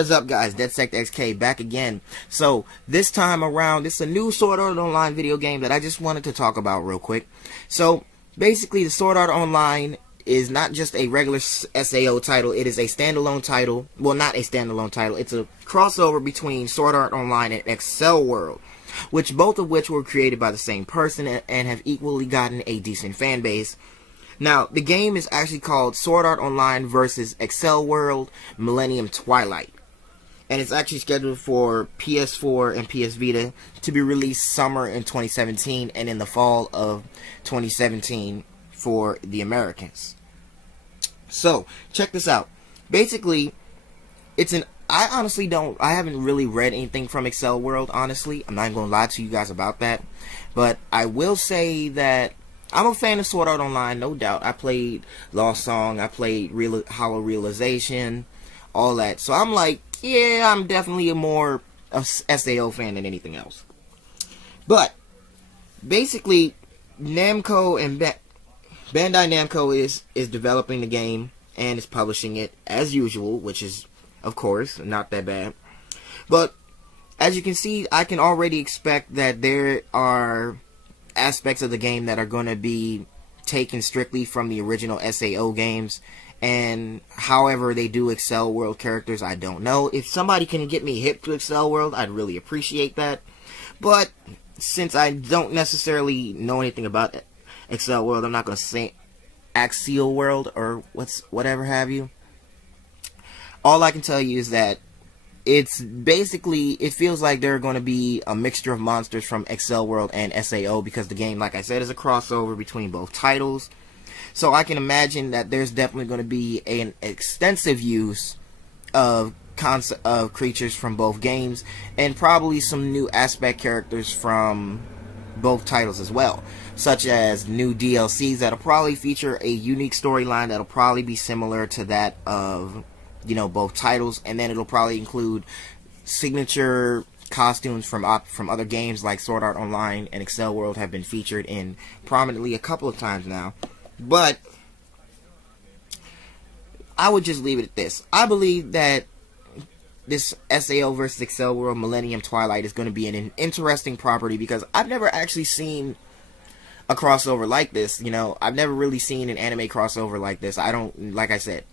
is up, guys? DeadSectXK back again. So this time around, it's a new Sword Art Online video game that I just wanted to talk about real quick. So basically, the Sword Art Online is not just a regular SAO title. It is a standalone title. Well, not a standalone title. It's a crossover between Sword Art Online and Accel World, which both of which were created by the same person and have equally gotten a decent fan base. Now, the game is actually called Sword Art Online vs. Accel World Millennium Twilight. And it's actually scheduled for PS4 and PS Vita to be released summer in 2017 and in the fall of 2017 for the Americans. So, check this out. Basically, I haven't really read anything from Accel World, honestly. I'm not going to lie to you guys about that. But I will say that I'm a fan of Sword Art Online, no doubt. I played Lost Song, I played Hollow Realization, all that. So I'm like, yeah, I'm definitely a more SAO fan than anything else. But basically, Namco and Bandai Namco is developing the game and is publishing it as usual, which is, of course, not that bad. But as you can see, I can already expect that there are aspects of the game that are going to be taken strictly from the original SAO games, and however they do Accel World characters, I don't know. If somebody can get me hip to Accel World, I'd really appreciate that. But since I don't necessarily know anything about Accel World, I'm not going to say Accel World or whatever have you. All I can tell you is that it's basically, it feels like there are going to be a mixture of monsters from Accel World and SAO, because the game, like I said, is a crossover between both titles. So I can imagine that there's definitely going to be an extensive use of creatures from both games, and probably some new aspect characters from both titles as well, such as new DLCs that'll probably feature a unique storyline that'll probably be similar to that of, you know, both titles, and then it'll probably include signature costumes from other games like Sword Art Online and Accel World have been featured in prominently a couple of times now. But I would just leave it at this. I believe that this SAO vs. Accel World Millennium Twilight is going to be an interesting property, because I've never actually seen a crossover like this. You know, I've never really seen an anime crossover like this. Like I said.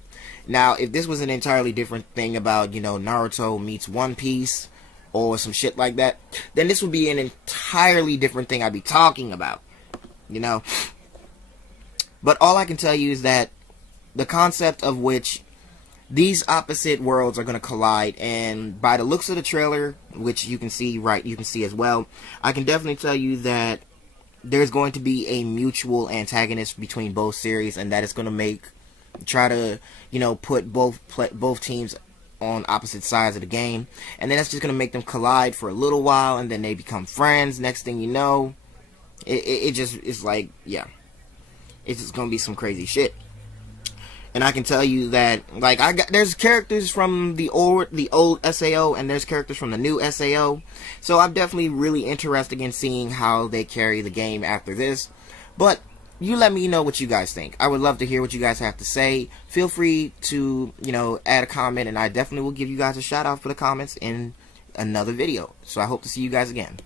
Now, if this was an entirely different thing about, you know, Naruto meets One Piece or some shit like that, then this would be an entirely different thing I'd be talking about, you know. But all I can tell you is that the concept of which these opposite worlds are going to collide, and by the looks of the trailer, which you can see as well, I can definitely tell you that there's going to be a mutual antagonist between both series, and that is going to try to, you know, put both teams on opposite sides of the game, and then that's just going to make them collide for a little while, and then they become friends. Next thing you know, it just is like, yeah, it's just going to be some crazy shit. And I can tell you that, like, there's characters from the old SAO, and there's characters from the new SAO, so I'm definitely really interested in seeing how they carry the game after this. But you let me know what you guys think. I would love to hear what you guys have to say. Feel free to, you know, add a comment, and I definitely will give you guys a shout out for the comments in another video. So I hope to see you guys again.